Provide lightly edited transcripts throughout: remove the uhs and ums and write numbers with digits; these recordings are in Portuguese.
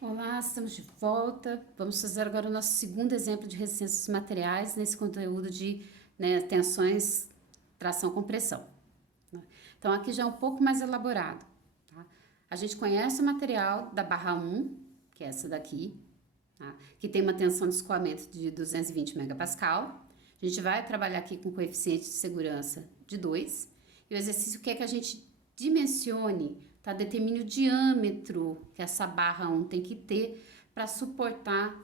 Olá, estamos de volta. Vamos fazer agora o nosso segundo exemplo de resistências materiais nesse conteúdo de, tensões, tração, compressão. Né? Então, aqui já é um pouco mais elaborado. Tá? A gente conhece o material da barra 1, que é essa daqui, tá? Que tem uma tensão de escoamento de 220 megapascal. A gente vai trabalhar aqui com coeficiente de segurança de 2. E o exercício quer que a gente dimensione, tá? Determine o diâmetro que essa barra 1 tem que ter para suportar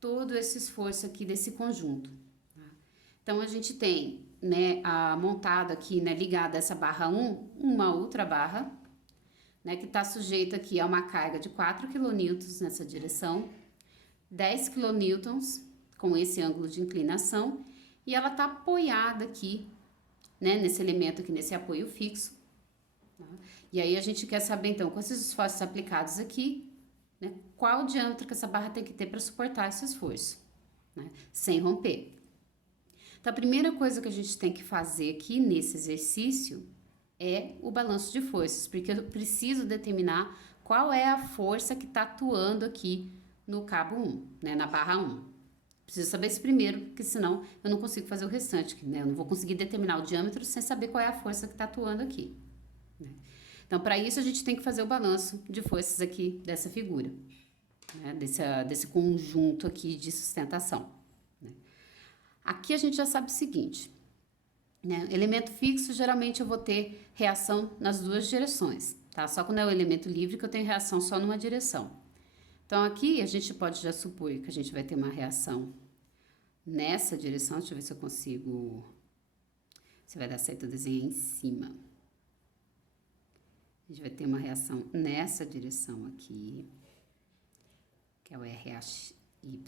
todo esse esforço aqui desse conjunto. Tá? Então, a gente tem, né, montado aqui, né, ligada a essa barra 1, uma outra barra, né, que está sujeita aqui a uma carga de 4 kN nessa direção, 10 kN com esse ângulo de inclinação, e ela está apoiada aqui, né, nesse elemento aqui, nesse apoio fixo. Tá? E aí a gente quer saber então, com esses esforços aplicados aqui, né, qual o diâmetro que essa barra tem que ter para suportar esse esforço, né, sem romper. Então a primeira coisa que a gente tem que fazer aqui nesse exercício é o balanço de forças, porque eu preciso determinar qual é a força que está atuando aqui no cabo 1, né, na barra 1. Preciso saber isso primeiro, porque senão eu não consigo fazer o restante, né? Eu não vou conseguir determinar o diâmetro sem saber qual é a força que está atuando aqui. Né? Então, para isso, a gente tem que fazer o balanço de forças aqui dessa figura, né? Desse conjunto aqui de sustentação. Né? Aqui a gente já sabe o seguinte, né? Elemento fixo, geralmente eu vou ter reação nas duas direções, tá? Só quando é o elemento livre que eu tenho reação só numa direção. Então, aqui a gente pode já supor que a gente vai ter uma reação nessa direção. Deixa eu ver se eu consigo. Se vai dar certo eu desenhar em cima. A gente vai ter uma reação nessa direção aqui, que é o RHY.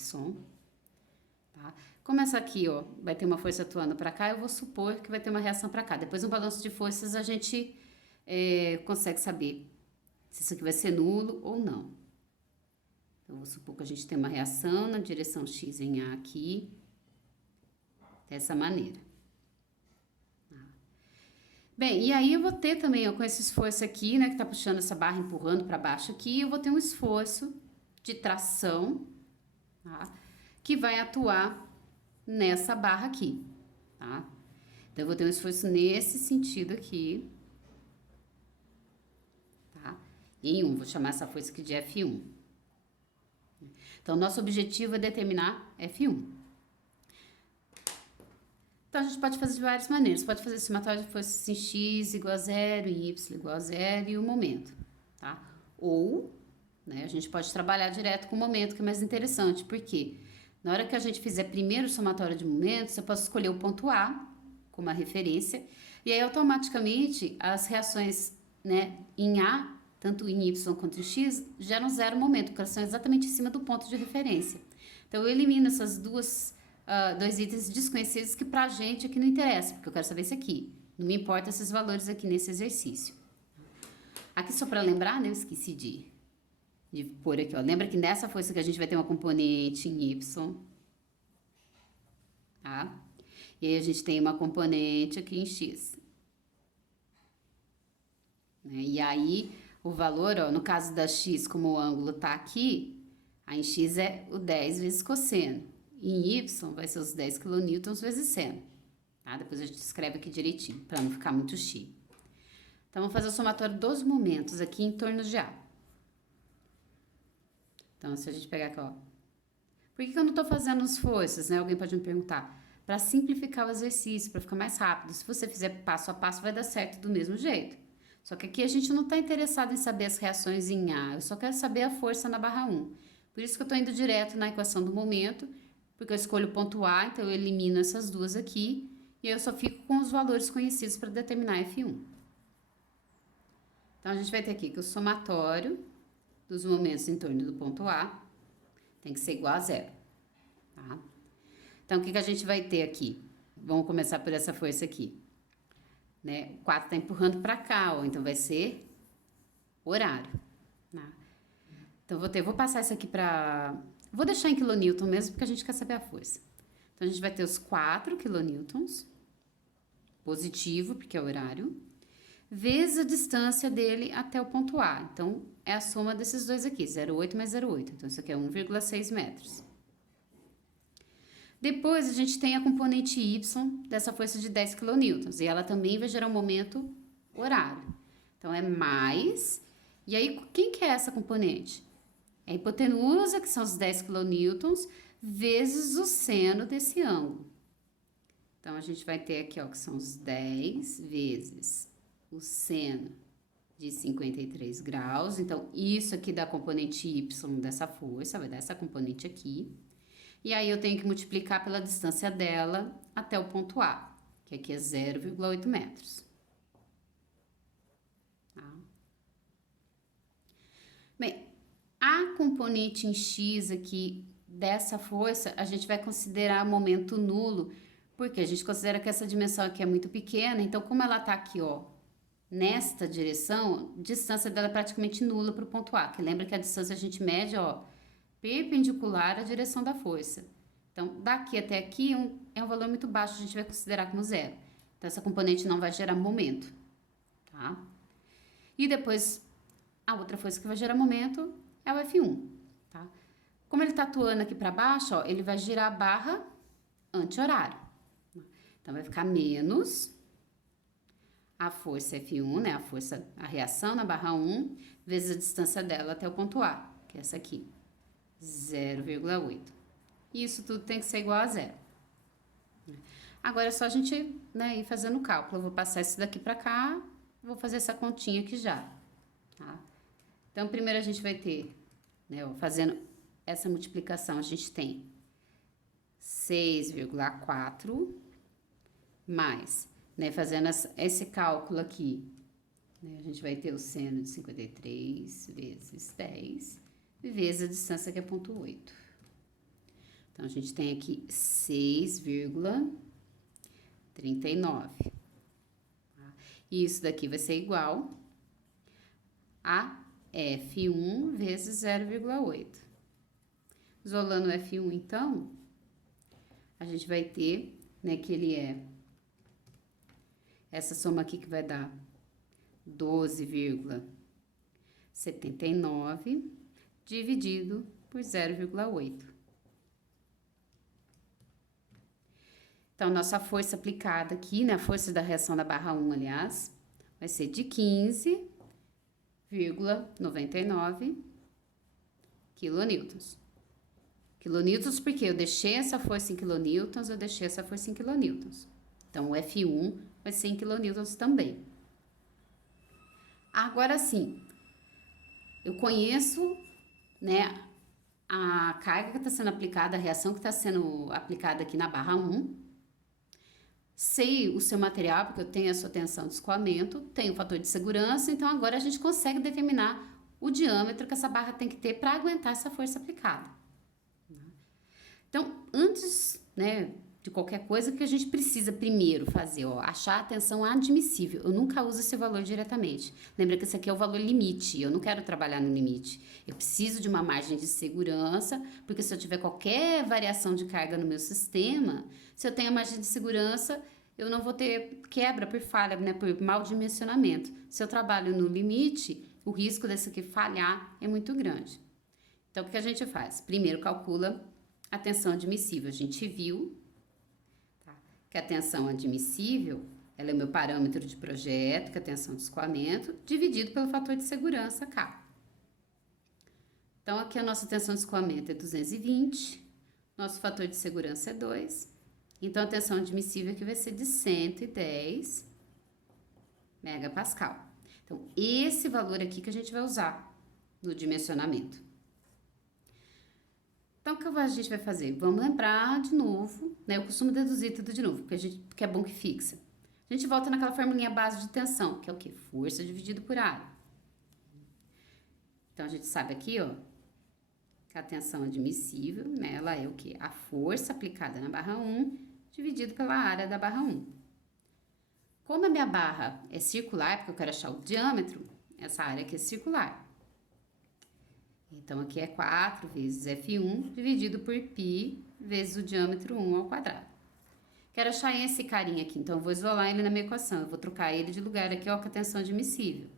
Tá? Como essa aqui, ó, vai ter uma força atuando para cá, eu vou supor que vai ter uma reação para cá. Depois, no balanço de forças, a gente consegue saber se isso aqui vai ser nulo ou não. Então, vou supor que a gente tem uma reação na direção X em A aqui, dessa maneira. Bem, e aí eu vou ter também, ó, com esse esforço aqui, né, que tá puxando essa barra, empurrando para baixo aqui, eu vou ter um esforço de tração, tá, que vai atuar nessa barra aqui, tá? Então, eu vou ter um esforço nesse sentido aqui, tá? Em 1, vou chamar essa força aqui de F1. Então, nosso objetivo é determinar F1. Então, a gente pode fazer de várias maneiras. Pode fazer somatório de forças em x igual a 0, em y igual a 0 e o momento, tá? Ou, né, a gente pode trabalhar direto com o momento, que é mais interessante. Por quê? Na hora que a gente fizer primeiro o somatório de momentos, eu posso escolher o ponto A como uma referência, e aí automaticamente as reações, né, em A, tanto em Y quanto em X, geram 0 momento, porque elas são exatamente em cima do ponto de referência. Então eu elimino essas dois itens desconhecidos que pra gente aqui não interessa, porque eu quero saber isso aqui. Não me importa esses valores aqui nesse exercício. Aqui só para lembrar, né, eu esqueci de pôr aqui, ó. Lembra que nessa força que a gente vai ter uma componente em Y, tá? E aí a gente tem uma componente aqui em X. Né? E aí o valor, ó, no caso da X, como o ângulo tá aqui, a em X é o 10 vezes cosseno. E em Y vai ser os 10 kN vezes seno. Tá? Depois a gente escreve aqui direitinho, para não ficar muito cheio. Então, vamos fazer o somatório dos momentos aqui em torno de A. Então, se a gente pegar aqui, ó. Por que eu não tô fazendo as forças, né? Alguém pode me perguntar. Para simplificar o exercício, para ficar mais rápido. Se você fizer passo a passo, vai dar certo do mesmo jeito. Só que aqui a gente não está interessado em saber as reações em A. Eu só quero saber a força na barra 1. Por isso que eu estou indo direto na equação do momento, porque eu escolho o ponto A, então eu elimino essas duas aqui, e eu só fico com os valores conhecidos para determinar F1. Então, a gente vai ter aqui que o somatório dos momentos em torno do ponto A tem que ser igual a 0, tá? Então, o que a gente vai ter aqui? Vamos começar por essa força aqui, né? O 4 está empurrando para cá, ó, então vai ser horário, tá? Então, vou passar isso aqui para... Vou deixar em quilonewton mesmo, porque a gente quer saber a força. Então, a gente vai ter os 4 quilonewtons, positivo, porque é horário, vezes a distância dele até o ponto A. Então, é a soma desses dois aqui, 0,8 mais 0,8. Então, isso aqui é 1,6 metros. Depois, a gente tem a componente Y dessa força de 10 kN. E ela também vai gerar um momento horário. Então, é mais... E aí, quem que é essa componente? É a hipotenusa, que são os 10 kN, vezes o seno desse ângulo. Então, a gente vai ter aqui, ó, que são os 10 vezes o seno de 53 graus. Então, isso aqui dá a componente Y dessa força, vai dar essa componente aqui. E aí, eu tenho que multiplicar pela distância dela até o ponto A, que aqui é 0,8 metros. Tá? Bem, a componente em X aqui dessa força, a gente vai considerar momento nulo, porque a gente considera que essa dimensão aqui é muito pequena, então como ela tá aqui, ó, nesta direção, a distância dela é praticamente nula para o ponto A, que lembra que a distância a gente mede, ó, perpendicular à direção da força. Então, daqui até aqui é um valor muito baixo, a gente vai considerar como zero. Então, essa componente não vai gerar momento, tá? E depois, a outra força que vai gerar momento é o F1, tá? Como ele tá atuando aqui para baixo, ó, ele vai girar a barra anti-horário. Então, vai ficar menos a força F1, né? A reação na barra 1, vezes a distância dela até o ponto A, que é essa aqui, 0,8. E isso tudo tem que ser igual a zero. Agora é só a gente, né, ir fazendo o cálculo. Eu vou passar isso daqui para cá, vou fazer essa continha aqui já, tá? Então, primeiro a gente vai ter, né, ó, fazendo essa multiplicação, a gente tem 6,4 mais, né, fazendo esse cálculo aqui, né, a gente vai ter o seno de 53 vezes 10 vezes a distância que é 0,8. Então, a gente tem aqui 6,39. Tá? E isso daqui vai ser igual a F1 vezes 0,8. Isolando o F1, então, a gente vai ter, né, que ele é essa soma aqui que vai dar 12,79 dividido por 0,8. Então, nossa força aplicada aqui, né, a força da reação da barra 1, aliás, vai ser de 15,99 quilonewtons. Quilonewtons porque eu deixei essa força em quilonewtons, eu deixei essa força em quilonewtons. Então, o F1 vai ser em quilonewtons também. Agora sim, eu conheço, né, a carga que está sendo aplicada, a reação que está sendo aplicada aqui na barra 1. Sei o seu material, porque eu tenho a sua tensão de escoamento, tenho o fator de segurança, então agora a gente consegue determinar o diâmetro que essa barra tem que ter para aguentar essa força aplicada. Então, antes, né, de qualquer coisa, que a gente precisa primeiro fazer, ó, achar a tensão admissível. Eu nunca uso esse valor diretamente. Lembra que esse aqui é o valor limite, eu não quero trabalhar no limite. Eu preciso de uma margem de segurança, porque se eu tiver qualquer variação de carga no meu sistema, se eu tenho a margem de segurança, eu não vou ter quebra por falha, né, por mau dimensionamento. Se eu trabalho no limite, o risco desse aqui falhar é muito grande. Então, o que a gente faz? Primeiro, calcula a tensão admissível. A gente viu que a tensão admissível, ela é o meu parâmetro de projeto, que é a tensão de escoamento, dividido pelo fator de segurança, K. Então, aqui a nossa tensão de escoamento é 220, nosso fator de segurança é 2, então a tensão admissível aqui vai ser de 110 megapascal. Então, esse valor aqui que a gente vai usar no dimensionamento. Então, o que a gente vai fazer? Vamos lembrar de novo, né? Eu costumo deduzir tudo de novo, porque é bom que fixa. A gente volta naquela formulinha base de tensão, que é o quê? Força dividido por área. Então, a gente sabe aqui, ó, que a tensão admissível, né? Ela é o quê? A força aplicada na barra 1 dividido pela área da barra 1. Como a minha barra é circular, porque eu quero achar o diâmetro, essa área aqui é circular. Então, aqui é 4 vezes F1 dividido por π vezes o diâmetro 1 ao quadrado. Quero achar esse carinha aqui, então eu vou isolar ele na minha equação. Eu vou trocar ele de lugar aqui, ó, com a tensão admissível.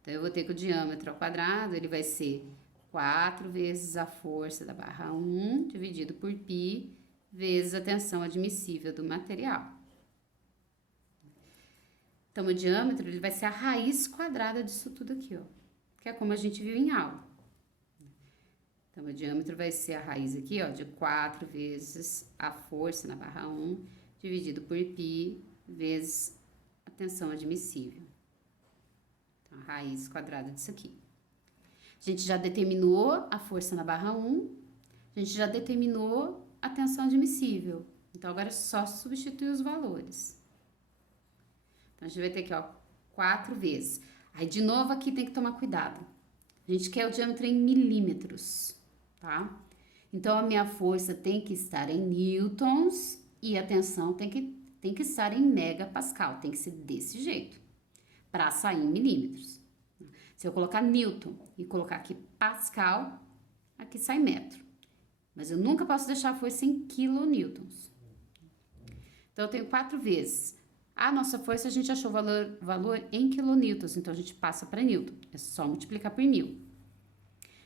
Então, eu vou ter que o diâmetro ao quadrado, ele vai ser 4 vezes a força da barra 1, dividido por π, vezes a tensão admissível do material. Então, o diâmetro, ele vai ser a raiz quadrada disso tudo aqui, ó. Que é como a gente viu em aula. Então, o diâmetro vai ser a raiz aqui, ó, de 4 vezes a força na barra 1, dividido por π, vezes a tensão admissível. Então, a raiz quadrada disso aqui. A gente já determinou a força na barra 1, a gente já determinou a tensão admissível. Então, agora é só substituir os valores. Então, a gente vai ter aqui, ó, 4 vezes. Aí, de novo, aqui tem que tomar cuidado. A gente quer o diâmetro em milímetros, tá? Então, a minha força tem que estar em newtons e a tensão tem que estar em megapascal. Tem que ser desse jeito, para sair em milímetros. Se eu colocar newton e colocar aqui pascal, aqui sai metro. Mas eu nunca posso deixar a força em quilonewtons. Então, eu tenho 4 vezes. A nossa força, a gente achou o valor em quilonewtons, então a gente passa para newton. É só multiplicar por 1000.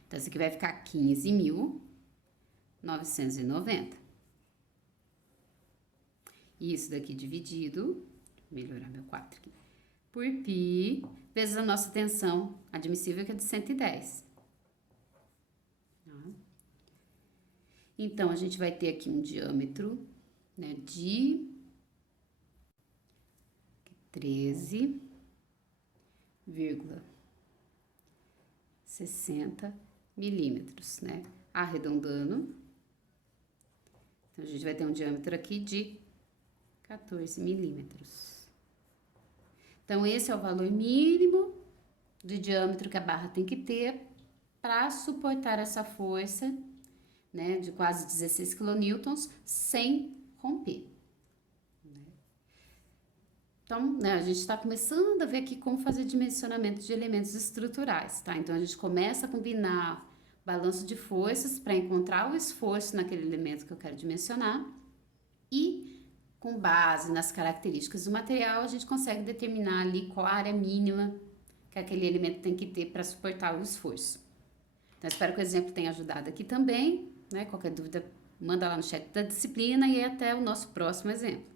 Então, isso aqui vai ficar 15.990. E isso daqui dividido, vou melhorar meu 4 aqui, por π, vezes a nossa tensão admissível, que é de 110. Então, a gente vai ter aqui um diâmetro, né, de 13,60 milímetros, né? Arredondando. Então, a gente vai ter um diâmetro aqui de 14 milímetros. Então, esse é o valor mínimo de diâmetro que a barra tem que ter para suportar essa força, né, de quase 16 quilonewtons sem romper. Então, né, a gente está começando a ver aqui como fazer dimensionamento de elementos estruturais, tá? Então, a gente começa a combinar balanço de forças para encontrar o esforço naquele elemento que eu quero dimensionar e, com base nas características do material, a gente consegue determinar ali qual a área mínima que aquele elemento tem que ter para suportar o esforço. Então, espero que o exemplo tenha ajudado aqui também, né? Qualquer dúvida, manda lá no chat da disciplina e até o nosso próximo exemplo.